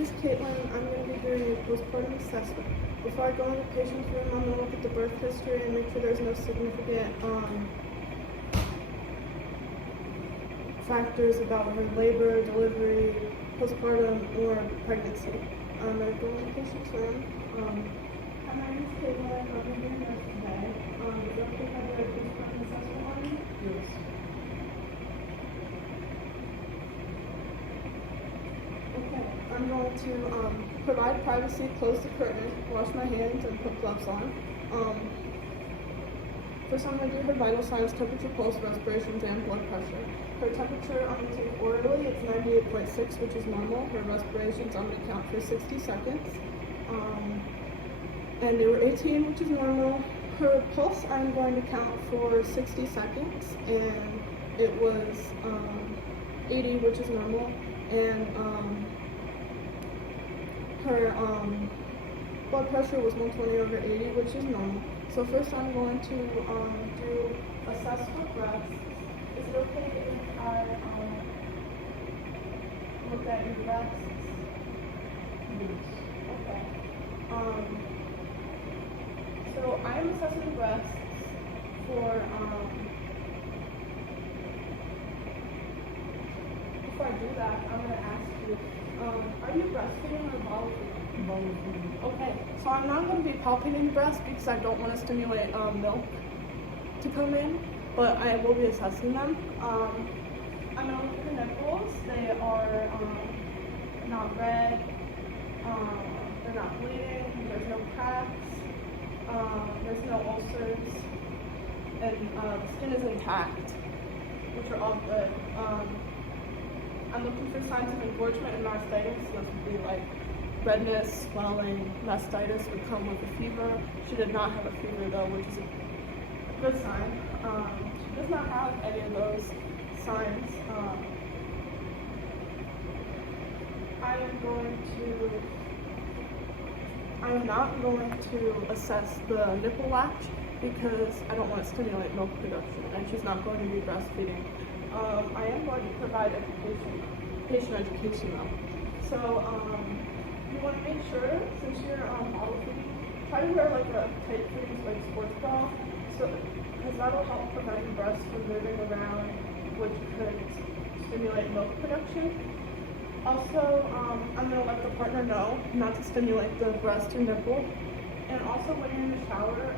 name is Caitlin. I'm going to be doing a postpartum assessment. Before I go into the patient's room, I'm going to look at the birth history and make sure there's no significant factors about her labor, delivery, postpartum, or pregnancy. I'm going to go in the patient's room. Hi, my name is Caitlin. I'll be doing this today. Is it okay if I do a postpartum assessment on you? Yes. Okay, I'm going to provide privacy, close the curtain, wash my hands, and put gloves on. First, I'm going to do her vital signs, temperature, pulse, respirations, and blood pressure. Her temperature, I'm going to take orally, it's 98.6, which is normal. Her respirations, I'm going to count for 60 seconds. And they were 18, which is normal. Her pulse, I'm going to count for 60 seconds, and it was 80, which is normal. And her blood pressure was 120/80, which is normal. So first I'm going to do assess her breasts. Is it okay if I look at your breasts? Yes. Okay. So I am assessing breasts for before I do that, I'm going to ask you, are you breastfeeding or bottle feeding? Bottle feeding. Okay, so I'm not going to be palpating the breast because I don't want to stimulate milk to come in, but I will be assessing them. I'm going to look at the nipples. They are not red, they're not bleeding, there's no cracks, there's no ulcers, and the skin is intact, which are all good. I'm looking for signs of engorgement and mastitis. Those would be like redness, swelling. Mastitis would come with a fever. She did not have a fever though, which is a good sign. She does not have any of those signs. I am not going to assess the nipple latch because I don't want to stimulate milk production, and she's not going to be breastfeeding. I am going to provide patient education though. So you want to make sure, since you're bottle feeding, try to wear like a tight fitting like sports bra, so because that'll help prevent your breasts from moving around, which could stimulate milk production. Also, I'm going to let the partner know not to stimulate the breast or nipple. And also when you're in the shower,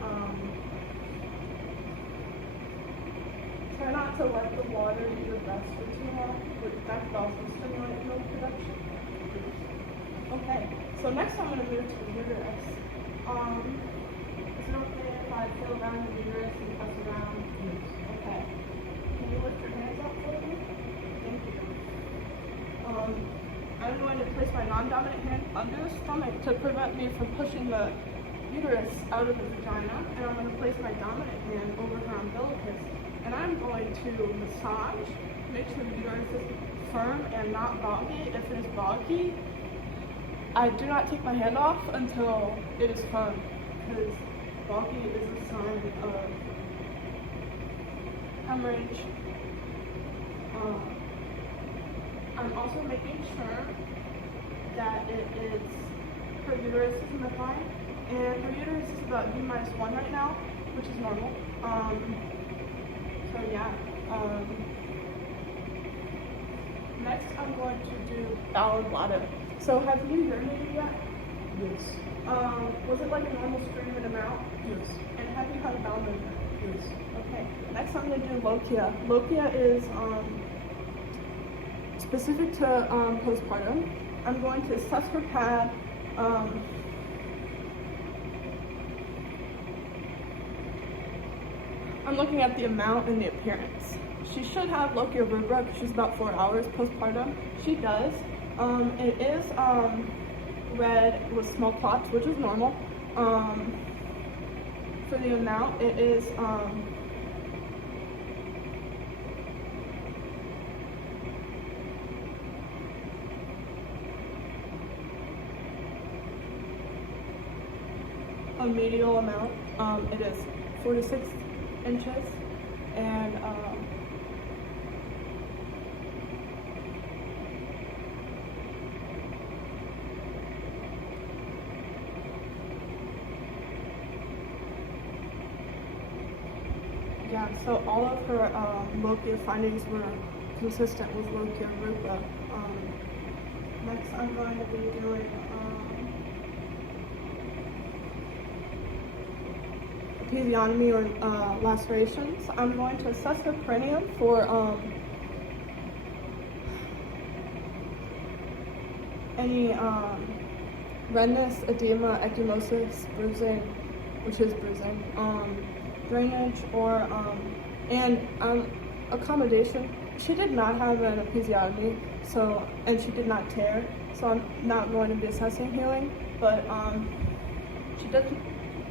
try not to let the water hit your breast for too long, but that could also stimulate milk production. Okay, so next I'm going to move to the uterus. Is it okay if I feel around the uterus and press around? Yes. Okay. Can you lift your hands up for me? Thank you. I'm going to place my non-dominant hand under the stomach to prevent me from pushing the uterus out of the vagina, and I'm going to place my dominant hand over her umbilicus, and I'm going to massage, make sure the uterus is firm and not boggy. If it is boggy, I do not take my hand off until it is firm, because boggy is a sign of hemorrhage. I'm also making sure that her uterus is in the line, and her uterus is about D-1 right now, which is normal. So yeah. Next, I'm going to do bowel and bladder. So have you urinated yet? Yes. Was it like a normal stream and amount? Yes. And have you had a bowel movement? Yes. Okay. Next, I'm going to do lochia. Lochia is specific to postpartum. I'm going to assess her pad. I'm looking at the amount and the appearance. She should have lochia rubra because she's about 4 hours postpartum. She does. It is red with small clots, which is normal. For the amount, it is a medial amount. It is 4 to 6 inches, and so all of her lochia findings were consistent with lochia rupa. Next, I'm going to be doing episiotomy or lacerations. I'm going to assess her perineum for any redness, edema, ecchymosis, bruising, which is bruising, drainage, or and accommodation. She did not have an episiotomy, and she did not tear, so I'm not going to be assessing healing. But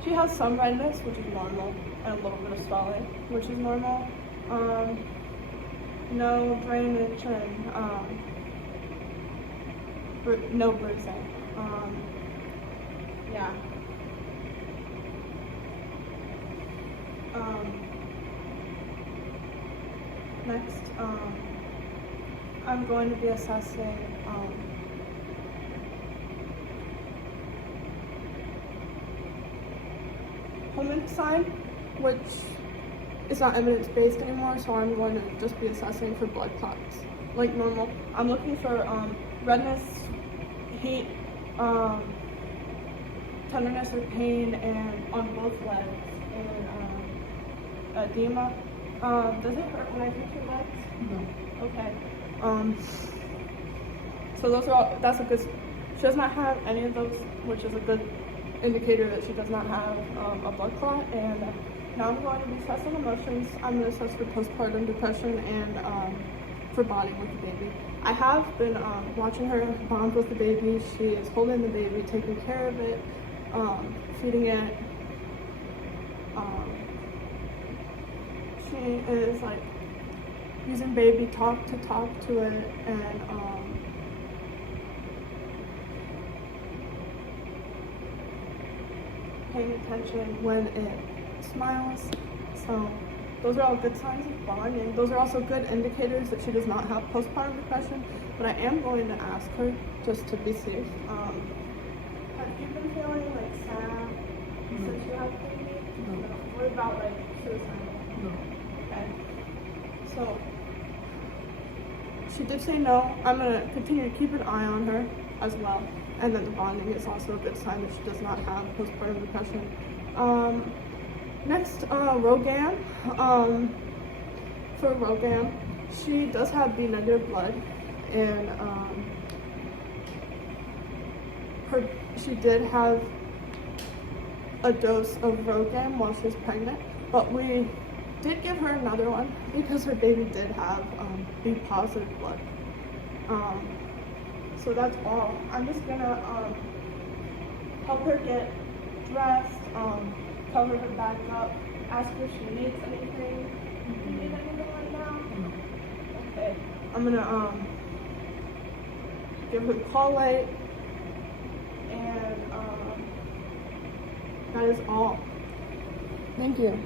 she has some redness, which is normal, and a little bit of swelling, which is normal. No drainage and no bruising. Yeah. Next, I'm going to be assessing Pullman sign, which is not evidence-based anymore, so I'm going to just be assessing for blood clots, like normal. I'm looking for redness, heat, tenderness or pain, and on both legs, and edema. Does it hurt when I touch your legs? No. Okay. So those are all, that's a good, she does not have any of those, which is a good indicator that she does not have a blood clot. And now I'm going to be assessing emotions. I'm going to assess for postpartum depression and for bonding with the baby. I have been watching her bond with the baby. She is holding the baby, taking care of it, feeding it. She is like using baby talk to it, and paying attention when it smiles. So those are all good signs of bonding. Those are also good indicators that she does not have postpartum depression, but I am going to ask her just to be safe. Have you been feeling like sad since you had the baby? No. What about like suicide? No. Okay. So she did say no. I'm gonna continue to keep an eye on her as well. And then the bonding is also a good sign that she does not have postpartum depression. Next, Rogan. For Rogan, she does have B negative blood, and she did have a dose of Rogan while she was pregnant, but we did give her another one because her baby did have B positive blood. So that's all. I'm just gonna help her get dressed, cover her back up, ask her if she needs anything. Do you need anything right now? No. Okay. I'm gonna give her the call light, and that is all. Thank you.